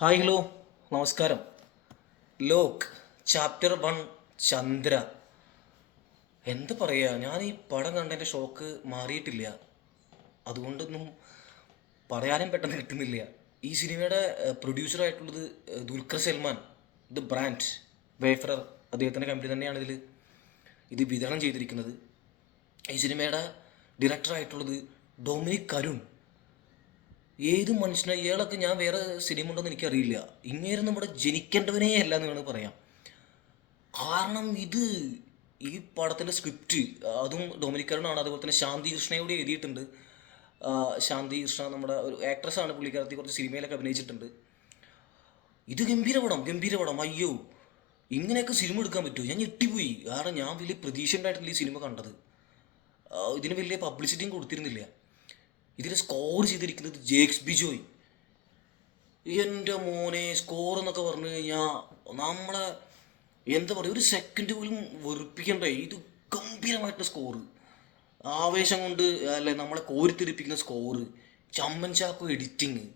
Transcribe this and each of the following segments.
Hi hello നമസ്കാരം. Lock chapter 1 Chandra. എന്ത് പറയുക, ഞാൻ ഈ പടം കണ്ടതിൻ്റെ ഷോക്ക് മാറിയിട്ടില്ല. അതുകൊണ്ടൊന്നും പറയാനും പെട്ടെന്ന് കിട്ടുന്നില്ല. ഈ സിനിമയുടെ പ്രൊഡ്യൂസറായിട്ടുള്ളത് Dulquer Salmaan, the brand Wayfarer, അദ്ദേഹത്തിൻ്റെ കമ്പനി തന്നെയാണ് ഇത് വിതരണം ചെയ്തിരിക്കുന്നത്. ഈ സിനിമയുടെ ഡയറക്ടറായിട്ടുള്ളത് ഡൊമിനിക് കരുൺ. ഏത് മനുഷ്യനെ, ഇയാളൊക്കെ ഞാൻ വേറെ സിനിമ ഉണ്ടോയെന്ന് എനിക്കറിയില്ല. ഇങ്ങേരും നമ്മുടെ ജനിക്കേണ്ടവനേ അല്ല എന്ന് വേണമെങ്കിൽ പറയാം. കാരണം ഈ പടത്തിൻ്റെ സ്ക്രിപ്റ്റ് അതും ഡൊമിനിക് അതുപോലെ തന്നെ ശാന്തി കൃഷ്ണയോട് എഴുതിയിട്ടുണ്ട്. ശാന്തി കൃഷ്ണ നമ്മുടെ ഒരു ആക്ട്രസ്സാണ്, പുള്ളിക്കാരത്തി കുറച്ച് സിനിമയിലൊക്കെ അഭിനയിച്ചിട്ടുണ്ട്. ഇത് ഗംഭീര പടം, ഗംഭീര പടം. അയ്യോ, ഇങ്ങനെയൊക്കെ സിനിമ എടുക്കാൻ പറ്റുമോ? ഞാൻ ഞെട്ടിപ്പോയി. കാരണം ഞാൻ വലിയ പ്രതീക്ഷ ഉണ്ടായിട്ടില്ല ഈ സിനിമ കണ്ടത്. ഇതിന് വലിയ പബ്ലിസിറ്റിയും കൊടുത്തിരുന്നില്ല. ഇതിൽ സ്കോർ ചെയ്തിരിക്കുന്നത് ജേക്സ് ബിജോയ്. എൻ്റെ മോനെ, സ്കോർ എന്നൊക്കെ പറഞ്ഞു കഴിഞ്ഞാൽ നമ്മളെ എന്താ പറയുക, ഒരു സെക്കൻഡ് പോലും വെറുപ്പിക്കണ്ടേ. ഇത് ഗംഭീരമായിട്ടുള്ള സ്കോറ്, ആവേശം കൊണ്ട് അല്ലെ നമ്മളെ കോരിത്തിരിപ്പിക്കുന്ന സ്കോറ്, ചമ്മൻ ചാക്കോ എഡിറ്റിങ്.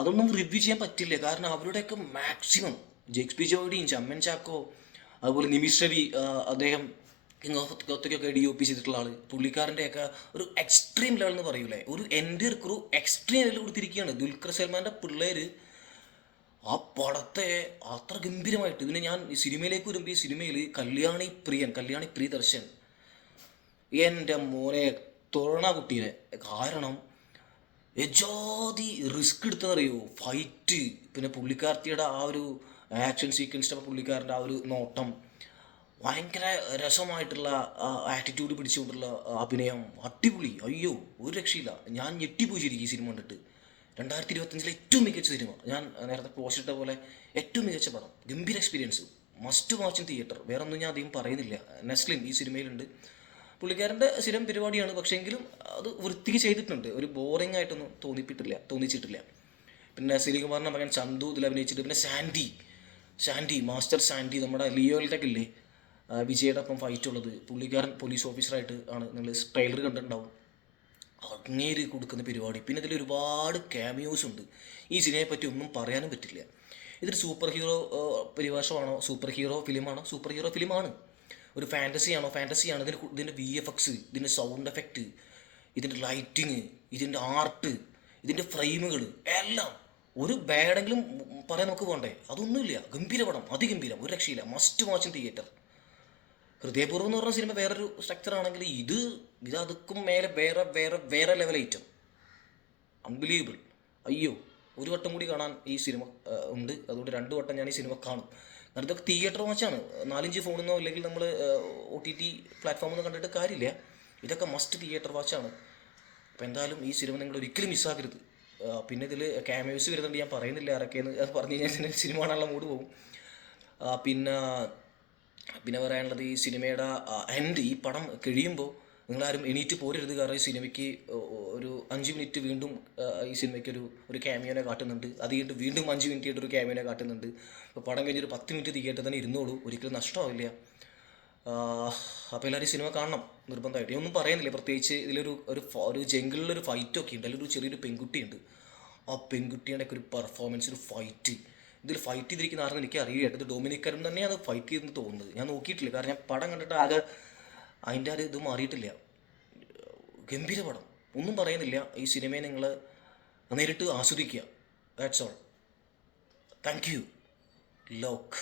അതൊന്നും റിവ്യൂ ചെയ്യാൻ പറ്റില്ല. കാരണം അവരുടെയൊക്കെ മാക്സിമം ജേക്സ് ബിജോയുടെയും ചമ്മൻ ചാക്കോ, അതുപോലെ നിമിഷ് രവി, അദ്ദേഹം കിങ് ഓഫ് കൊത്തക്കൊക്കെ ഡി ഒ പി ചെയ്തിട്ടുള്ള ആൾ, പുള്ളിക്കാരൻ്റെയൊക്കെ ഒരു എക്സ്ട്രീം ലെവൽ എന്ന് പറയൂലേ, ഒരു എൻ്റെ ക്രൂ എക്സ്ട്രീം ലെവൽ കൊടുത്തിരിക്കുകയാണ്. ദുൽഖർ സൽമാൻ്റെ പിള്ളേർ ആ പടത്തെ അത്ര ഗംഭീരമായിട്ട്. ഇതിന് ഞാൻ ഈ സിനിമയിലേക്ക് വരുമ്പോൾ ഈ സിനിമയിൽ കല്യാണി പ്രിയദർശൻ, എൻ്റെ മോനെ തൊഴണ കുട്ടീനെ. കാരണം എജാതി റിസ്ക് എടുത്തതറിയോ, ഫൈറ്റ്, പിന്നെ പുള്ളിക്കാർത്തിയുടെ ആ ഒരു ആക്ഷൻ സീക്വൻസിൻ്റെ പുള്ളിക്കാരൻ്റെ ആ ഒരു നോട്ടം, ഭയങ്കര രസമായിട്ടുള്ള ആറ്റിറ്റ്യൂഡ് പിടിച്ചുകൊണ്ടുള്ള അഭിനയം, അടിപൊളി. അയ്യോ, ഒരു രക്ഷയില്ല. ഞാൻ ഞെട്ടിപ്പോയി ശരിക്കും ഈ സിനിമ കണ്ടിട്ട്. 2025 ഏറ്റവും മികച്ച സിനിമ. ഞാൻ നേരത്തെ പോസ്റ്റ് ഇട്ട പോലെ ഏറ്റവും മികച്ച പടം, ഗംഭീര experience, must watch in theatre. വേറെ ഒന്നും ഞാൻ അധികം പറയുന്നില്ല. നെസ്ലിൻ ഈ സിനിമയിലുണ്ട്. പുള്ളിക്കാരൻ്റെ സ്ഥിരം പരിപാടിയാണ്, പക്ഷേ എങ്കിലും അത് വൃത്തിക്ക് ചെയ്തിട്ടുണ്ട്. ഒരു ബോറിംഗ് ആയിട്ടൊന്നും തോന്നിച്ചിട്ടില്ല. പിന്നെ ശ്രീകുമാറിൻ്റെ മകൻ ചന്തു ഇതിൽ അഭിനയിച്ചിട്ട്. പിന്നെ മാസ്റ്റർ സാൻഡി, നമ്മുടെ ലിയോയിലൊക്കെ ഇല്ലേ, വിജയുടെ ഒപ്പം ഫൈറ്റ് ഉള്ളത്. പുള്ളിക്കാരൻ പോലീസ് ഓഫീസറായിട്ട് ആണ്, നിങ്ങൾ ട്രെയിലർ കണ്ടിട്ടുണ്ടാവും. അങ്ങേര് കൊടുക്കുന്ന പരിപാടി. പിന്നെ ഇതിൽ ഒരുപാട് ക്യാമിയോസ് ഉണ്ട്. ഈ സിനിമയെ പറ്റി ഒന്നും പറയാനും പറ്റില്ല. ഇതൊരു സൂപ്പർ ഹീറോ പരിഭാഷമാണോ, സൂപ്പർ ഹീറോ ഫിലിമാണ്. ഒരു ഫാൻറ്റസിയാണ്. ഇതിൻ്റെ VFX, ഇതിൻ്റെ സൗണ്ട് എഫക്റ്റ്, ഇതിൻ്റെ ലൈറ്റിങ്, ഇതിൻ്റെ ആർട്ട്, ഇതിൻ്റെ ഫ്രെയിമുകൾ എല്ലാം ഒരു ബാഡെങ്കിലും പറയാൻ നമുക്ക് പോകണ്ടേ? അതൊന്നുമില്ല. ഗംഭീര പടം, അതിഗംഭീരം, ഒരു രക്ഷയില്ല. Must watch in theatre. ഹൃദയപൂർവ്വം എന്ന് പറഞ്ഞ സിനിമ വേറൊരു സ്ട്രക്ചർ ആണെങ്കിൽ ഇത് അതുക്കും മേലെ വേറെ ലെവൽ ഐറ്റം. അൺബിലീവബിൾ. അയ്യോ, ഒരു വട്ടം കൂടി കാണാൻ ഈ സിനിമ ഉണ്ട്. അതുകൊണ്ട് 2 വട്ടം ഞാൻ ഈ സിനിമ കാണും. കാരണം ഇതൊക്കെ തിയേറ്റർ വാച്ചാണ്. 4-5 ഫോണിൽ നിന്നോ അല്ലെങ്കിൽ നമ്മൾ OTT പ്ലാറ്റ്ഫോമിൽ നിന്ന് കണ്ടിട്ട് കാര്യമില്ല. ഇതൊക്കെ മസ്റ്റ് തിയേറ്റർ വാച്ചാണ്. അപ്പോൾ എന്തായാലും ഈ സിനിമ നിങ്ങൾ ഒരിക്കലും മിസ്സാക്കരുത്. പിന്നെ ഇതിൽ ക്യാമിയോസ് വരുന്നുണ്ട്, ഞാൻ പറയുന്നില്ല ആരൊക്കെയെന്ന്. അത് പറഞ്ഞു കഴിഞ്ഞാൽ സിനിമ കാണാനുള്ള മൂഡ് പോകും. പിന്നെ പറയാനുള്ളത്, ഈ സിനിമയുടെ ഈ പടം കഴിയുമ്പോൾ നിങ്ങളാരും എണീറ്റ് പോരരുത്. കാരണം ഈ സിനിമയ്ക്ക് ഒരു 5 മിനിറ്റ് വീണ്ടും ഈ സിനിമയ്ക്ക് ഒരു ക്യാമിയോനെ കാട്ടുന്നുണ്ട്. അത് കഴിഞ്ഞിട്ട് വീണ്ടും 5 മിനിറ്റ് ആയിട്ട് ഒരു ക്യാമിയോനെ കാട്ടുന്നുണ്ട്. അപ്പോൾ പടം കഴിഞ്ഞൊരു 10 മിനിറ്റ് തിയേറ്റർ തന്നെ ഇരുന്നോളൂ, ഒരിക്കലും നഷ്ടമാവില്ല. അപ്പോൾ എല്ലാവരും സിനിമ കാണണം നിർബന്ധമായിട്ട്. ഒന്നും പറയുന്നില്ല. പ്രത്യേകിച്ച് ഇതിലൊരു ജംഗിളിലൊരു ഫൈറ്റൊക്കെ ഉണ്ട്. അതിലൊരു ചെറിയൊരു പെൺകുട്ടിയുണ്ട്. ആ പെൺകുട്ടിയുടെ ഒക്കെ ഒരു പെർഫോമൻസ്, ഒരു ഫൈറ്റ്, ഇതിൽ ഫൈറ്റ് ചെയ്തിരിക്കുന്ന ആരെന്ന് എനിക്ക് അറിയില്ല. ഇത് ഡൊമിനിക് കരുൺ തന്നെയാണ് ഫൈറ്റ് ചെയ്തെന്ന് തോന്നുന്നത്. ഞാൻ നോക്കിയിട്ടില്ല, കാരണം ഞാൻ പടം കണ്ടിട്ട് ആകെ അതിൻ്റെ ഇത് മാറിയിട്ടില്ല. ഗംഭീര പടം, ഒന്നും പറയുന്നില്ല. ഈ സിനിമയെ നിങ്ങൾ നേരിട്ട് ആസ്വദിക്കുക. That's all. Thank you. Lock.